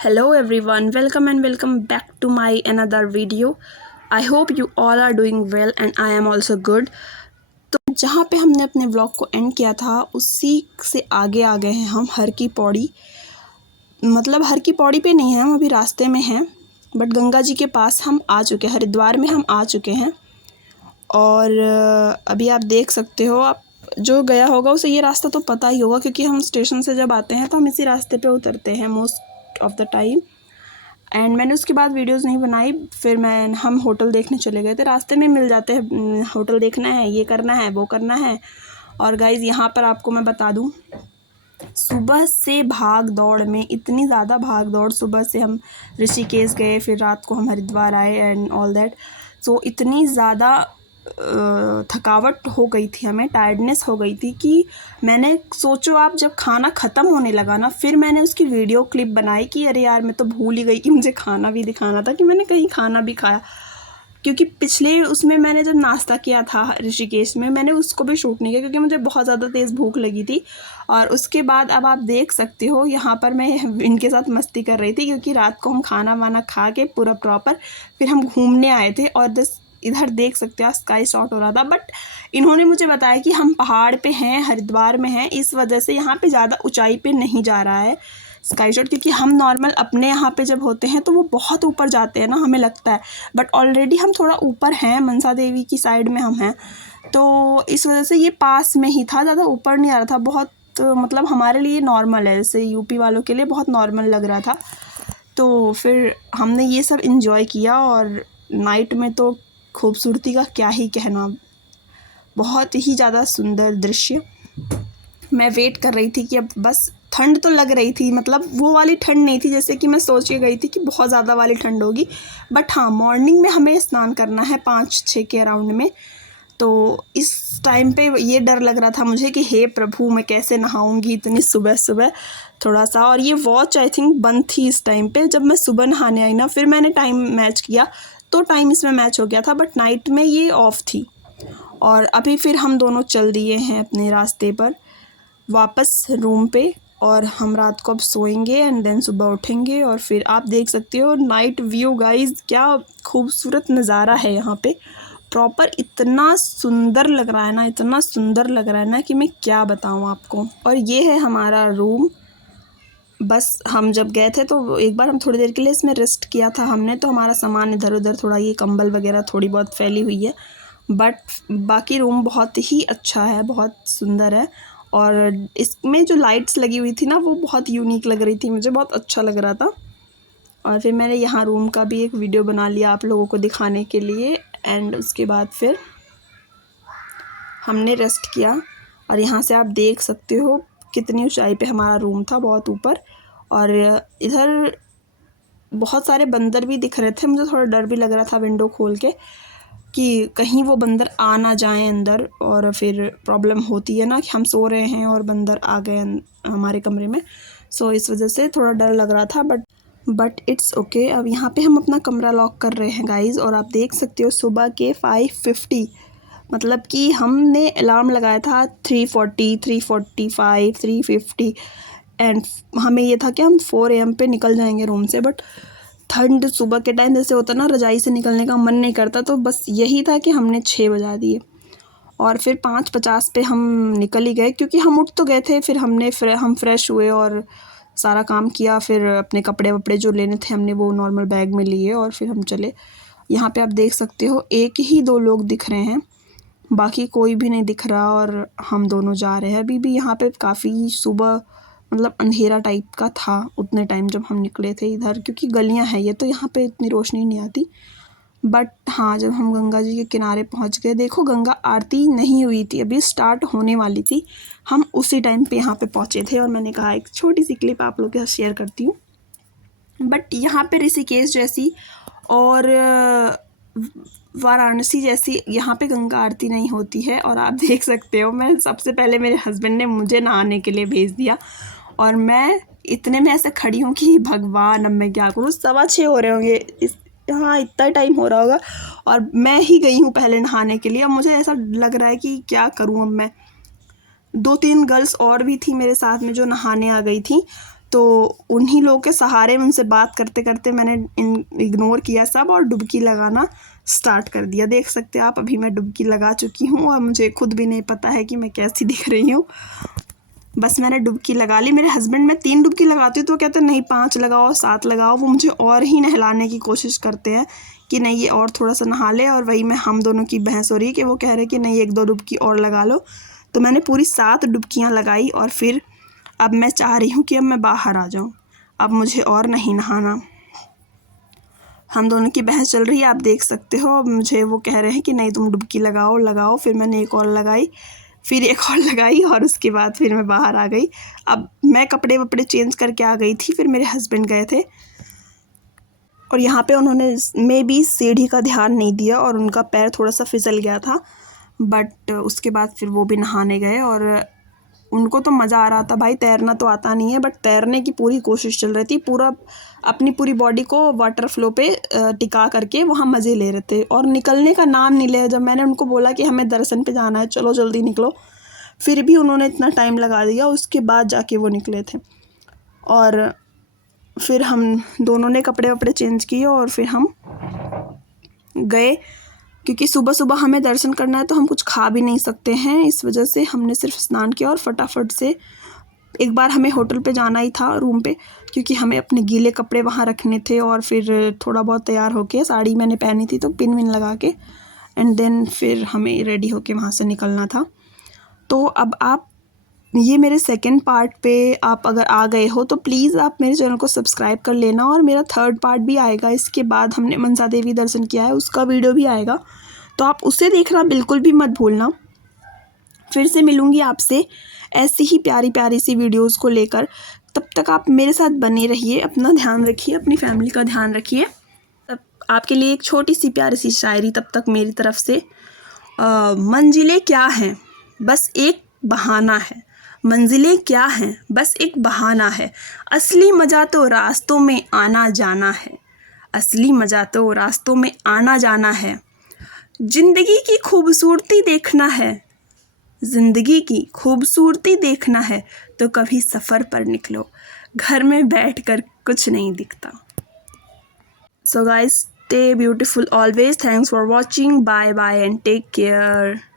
Hello everyone, welcome and welcome back to my another video. I hope you all are doing well and I am also good. तो जहाँ पे हमने अपने vlog को and किया था उसी से आगे आ गए हैं हम हर की पौड़ी। मतलब हर की पौड़ी पे नहीं है, हम अभी रास्ते में हैं, बट गंगा जी के पास हम आ चुके हैं, हरिद्वार में हम आ चुके हैं। और अभी आप देख सकते हो, आप जो गया होगा उसे ये रास्ता तो पता ही होगा क्योंकि हम स्टेशन से जब आते हैं तो हम इसी रास्ते पे उतरते हैं most of the time. And मैंने उसके बाद वीडियोस नहीं बनाई। फिर हम होटल देखने चले गए थे, रास्ते में मिल जाते हैं, होटल देखना है, ये करना है, वो करना है। और गाइज़ यहाँ पर आपको मैं बता दूँ, सुबह से भाग दौड़ में, इतनी ज़्यादा भाग दौड़, सुबह से हम ऋषिकेश गए, फिर रात को हम हरिद्वार आए एंड ऑल दैट। सो इतनी ज़्यादा थकावट हो गई थी, हमें टायर्डनेस हो गई थी कि मैंने सोचो, आप जब खाना ख़त्म होने लगा ना, फिर मैंने उसकी वीडियो क्लिप बनाई कि अरे यार मैं तो भूल ही गई कि मुझे खाना भी दिखाना था, कि मैंने कहीं खाना भी खाया। क्योंकि पिछले उसमें मैंने जब नाश्ता किया था ऋषिकेश में, मैंने उसको भी शूट नहीं किया क्योंकि मुझे बहुत ज़्यादा तेज़ भूख लगी थी। और उसके बाद अब आप देख सकते हो यहाँ पर मैं इनके साथ मस्ती कर रही थी क्योंकि रात को हम खाना वाना खा के पूरा प्रॉपर फिर हम घूमने आए थे। और इधर देख सकते हो स्काई शॉट हो रहा था, बट इन्होंने मुझे बताया कि हम पहाड़ पे हैं, हरिद्वार में हैं, इस वजह से यहाँ पे ज़्यादा ऊंचाई पे नहीं जा रहा है स्काई शॉट। क्योंकि हम नॉर्मल अपने यहाँ पे जब होते हैं तो वो बहुत ऊपर जाते हैं ना, हमें लगता है, बट ऑलरेडी हम थोड़ा ऊपर हैं, मनसा देवी की साइड में हम हैं, तो इस वजह से ये पास में ही था, ज़्यादा ऊपर नहीं आ रहा था। बहुत मतलब हमारे लिए नॉर्मल है, जैसे यूपी वालों के लिए बहुत नॉर्मल लग रहा था। तो फिर हमने ये सब इन्जॉय किया। और नाइट में तो खूबसूरती का क्या ही कहना, बहुत ही ज़्यादा सुंदर दृश्य। मैं वेट कर रही थी कि अब बस, ठंड तो लग रही थी, मतलब वो वाली ठंड नहीं थी जैसे कि मैं सोच के गई थी कि बहुत ज़्यादा वाली ठंड होगी, बट हाँ मॉर्निंग में हमें स्नान करना है 5-6 के अराउंड में। तो इस टाइम पे ये डर लग रहा था मुझे कि हे प्रभु, मैं कैसे नहाऊंगी इतनी सुबह सुबह, थोड़ा सा। और ये वॉच आई थिंक बंद थी इस टाइम पे, जब मैं सुबह नहाने आई ना, फिर मैंने टाइम मैच किया तो टाइम इसमें मैच हो गया था, बट नाइट में ये ऑफ थी। और अभी फिर हम दोनों चल दिए हैं अपने रास्ते पर वापस रूम पे, और हम रात को अब सोएंगे एंड देन सुबह उठेंगे। और फिर आप देख सकते हो नाइट व्यू गाइस, क्या खूबसूरत नज़ारा है यहाँ पे, प्रॉपर इतना सुंदर लग रहा है ना, इतना सुंदर लग रहा है ना कि मैं क्या बताऊँ आपको। और ये है हमारा रूम। बस हम जब गए थे तो एक बार हम थोड़ी देर के लिए इसमें रेस्ट किया था हमने, तो हमारा सामान इधर उधर थोड़ा, ये कंबल वगैरह थोड़ी बहुत फैली हुई है, बट बाकी रूम बहुत ही अच्छा है, बहुत सुंदर है। और इसमें जो लाइट्स लगी हुई थी ना, वो बहुत यूनिक लग रही थी, मुझे बहुत अच्छा लग रहा था। और फिर मैंने यहाँ रूम का भी एक वीडियो बना लिया आप लोगों को दिखाने के लिए। एंड उसके बाद फिर हमने रेस्ट किया। और यहाँ से आप देख सकते हो कितनी ऊंचाई पे हमारा रूम था, बहुत ऊपर। और इधर बहुत सारे बंदर भी दिख रहे थे, मुझे थोड़ा डर भी लग रहा था विंडो खोल के कि कहीं वो बंदर आ ना जाएं अंदर, और फिर प्रॉब्लम होती है ना कि हम सो रहे हैं और बंदर आ गए हमारे कमरे में। सो इस वजह से थोड़ा डर लग रहा था, बट इट्स ओके। अब यहाँ पे हम अपना कमरा लॉक कर रहे हैं गाइज़। और आप देख सकते हो सुबह के 5:50, मतलब कि हमने अलार्म लगाया था 3:40, 3:45, 3:50, एंड हमें ये था कि हम 4 AM पे निकल जाएंगे रूम से। बट ठंड सुबह के टाइम जैसे होता ना, रजाई से निकलने का मन नहीं करता, तो बस यही था कि हमने 6 बजा दिए। और फिर 5:50 पे हम निकल ही गए क्योंकि हम उठ तो गए थे। फिर हम फ्रेश हुए और सारा काम किया, फिर अपने कपड़े वपड़े जो लेने थे हमने वो नॉर्मल बैग में लिए, और फिर हम चले। यहाँ पे आप देख सकते हो 1 ही 2 लोग दिख रहे हैं, बाकी कोई भी नहीं दिख रहा, और हम दोनों जा रहे हैं। अभी भी यहाँ पे काफ़ी सुबह, मतलब अंधेरा टाइप का था उतने टाइम जब हम निकले थे इधर, क्योंकि गलियाँ हैं ये, तो यहाँ पे इतनी रोशनी नहीं आती। बट हाँ, जब हम गंगा जी के किनारे पहुँच गए, देखो गंगा आरती नहीं हुई थी, अभी स्टार्ट होने वाली थी, हम उसी टाइम पे यहाँ पे पहुँचे थे। और मैंने कहा एक छोटी सी क्लिप आप लोगों के साथ शेयर करती हूँ। बट यहाँ पे ऋषिकेश जैसी और वाराणसी जैसी यहाँ पे गंगा आरती नहीं होती है। और आप देख सकते हो, मैं सबसे पहले मेरे हस्बैंड ने मुझे नहाने के लिए भेज दिया, और मैं इतने में ऐसे खड़ी हूँ कि भगवान अब मैं क्या करूँ, 6:15 हो रहे होंगे, हाँ इतना टाइम हो रहा होगा, और मैं ही गई हूँ पहले नहाने के लिए। अब मुझे ऐसा लग रहा है कि क्या करूँ अब मैं। 2-3 गर्ल्स और भी थी मेरे साथ में जो नहाने आ गई थी, तो उन्हीं लोगों के सहारे उनसे बात करते करते मैंने इग्नोर किया सब और डुबकी लगाना स्टार्ट कर दिया। देख सकते हैं आप, अभी मैं डुबकी लगा चुकी हूँ और मुझे खुद भी नहीं पता है कि मैं कैसी दिख रही हूँ। बस मैंने डुबकी लगा ली। मेरे हस्बैंड, मैं 3 डुबकी लगाती हूँ तो कहते हैं नहीं 5 लगाओ 7 लगाओ। वो मुझे और ही नहलाने की कोशिश करते हैं कि नहीं ये और थोड़ा सा नहा ले, और वही में हम दोनों की बहस हो रही है कि वो कह रहे कि नहीं 1-2 डुबकी और लगा लो। तो मैंने पूरी 7 डुबकियाँ लगाई और फिर अब मैं चाह रही हूँ कि अब मैं बाहर आ जाऊँ, अब मुझे और नहीं नहाना। हम दोनों की बहस चल रही है, आप देख सकते हो। अब मुझे वो कह रहे हैं कि नहीं तुम डुबकी लगाओ लगाओ। फिर मैंने एक और लगाई, फिर एक और लगाई और उसके बाद फिर मैं बाहर आ गई। अब मैं कपड़े वपड़े चेंज करके आ गई थी, फिर मेरे हस्बैंड गए थे और यहाँ पे उन्होंने मे बी सीढ़ी का ध्यान नहीं दिया और उनका पैर थोड़ा सा फिसल गया था। बट उसके बाद फिर वो भी नहाने गए और उनको तो मज़ा आ रहा था। भाई तैरना तो आता नहीं है बट तैरने की पूरी कोशिश चल रही थी, पूरा अपनी पूरी बॉडी को वाटर फ्लो पे टिका करके वहाँ मज़े ले रहे थे और निकलने का नाम नहीं ले। जब मैंने उनको बोला कि हमें दर्शन पे जाना है, चलो जल्दी निकलो, फिर भी उन्होंने इतना टाइम लगा दिया। उसके बाद जाके वो निकले थे और फिर हम दोनों ने कपड़े वपड़े चेंज किए और फिर हम गए, क्योंकि सुबह सुबह हमें दर्शन करना है तो हम कुछ खा भी नहीं सकते हैं। इस वजह से हमने सिर्फ स्नान किया और फटाफट से एक बार हमें होटल पे जाना ही था रूम पे, क्योंकि हमें अपने गीले कपड़े वहाँ रखने थे और फिर थोड़ा बहुत तैयार होके, साड़ी मैंने पहनी थी तो पिन विन लगा के एंड देन फिर हमें रेडी होके वहाँ से निकलना था। तो अब आप ये मेरे सेकंड पार्ट पे आप अगर आ गए हो तो प्लीज़ आप मेरे चैनल को सब्सक्राइब कर लेना और मेरा थर्ड पार्ट भी आएगा। इसके बाद हमने मनसा देवी दर्शन किया है, उसका वीडियो भी आएगा, तो आप उसे देखना बिल्कुल भी मत भूलना। फिर से मिलूँगी आपसे ऐसी ही प्यारी प्यारी सी वीडियोज़ को लेकर। तब तक आप मेरे साथ बने रहिए, अपना ध्यान रखिए, अपनी फैमिली का ध्यान रखिए। तब आपके लिए एक छोटी सी प्यारी सी शायरी तब तक मेरी तरफ से। मंजिलें क्या हैं, बस एक बहाना है। मंजिलें क्या हैं, बस एक बहाना है। असली मज़ा तो रास्तों में आना जाना है। असली मज़ा तो रास्तों में आना जाना है। ज़िंदगी की खूबसूरती देखना है, ज़िंदगी की खूबसूरती देखना है तो कभी सफ़र पर निकलो, घर में बैठकर कुछ नहीं दिखता। So guys, stay beautiful always. Thanks for watching. Bye bye and take care.